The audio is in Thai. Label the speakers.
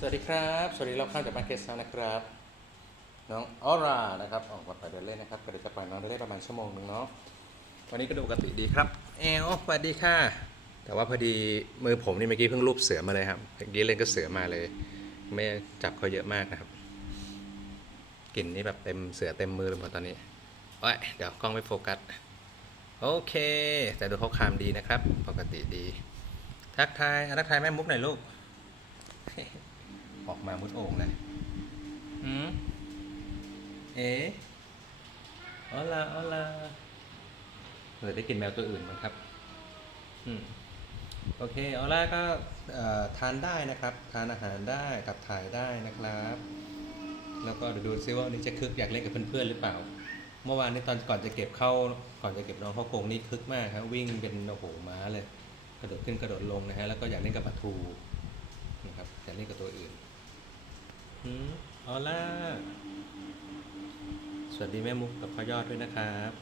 Speaker 1: สวัสดีครับ สวัสดีเราข้ามจากบ้านเกสซาวนะครับ น้องออร่านะครับ ออกมาไปเดินเล่นนะครับก็เดี๋ยวจะปล่อยน้องเดินเล่นประมาณชั่วโมงหนึ่งเนาะ วันนี้ก็ดูปกติดีครับเอลสวัสดีค่ะ แต่ว่าพอดีมือผมนี่เมื่อกี้เพิ่งรูปเสือมาเลยครับ เมื่อกี้เล่นก็เสือมาเลย ไม่จับเขาเยอะมากนะครับ กลิ่นนี่แบบเต็มเสือเต็มมือเลยหมดตอนนี้โอ้ยเดี๋ยวกล้องไม่โฟกัส โอเค แต่ดูเขาคามดีนะครับ ปกติดี ทักทายทักทายแม่มุกหน่อยลูก ออกมามุดโอ่งเลยอืมเอ๋ออลาออลาเลยได้กินแมวตัวอื่นมั้งครับ อืม โอเคออล่าก็เอ่อทานได้นะครับ ทานอาหารได้ขับถ่ายได้นะครับ แล้วก็เดี๋ยวดูซิว่าวันนี้จะคึกอยากเล่นกับเพื่อนๆหรือเปล่า เมื่อวานนี้ตอนก่อนจะเก็บเข้า ก่อนจะเก็บน้องเข้ากรงนี่คึกมากครับ วิ่งเป็นโอ้โหม้าเลย กระโดดขึ้นกระโดดลงนะฮะ แล้วก็อยากเล่นกับปลาทูนะครับอยากเล่นกับตัวอื่น อืมออล่า สวัสดีแม่มุกกับพ่อยอดด้วยนะครับ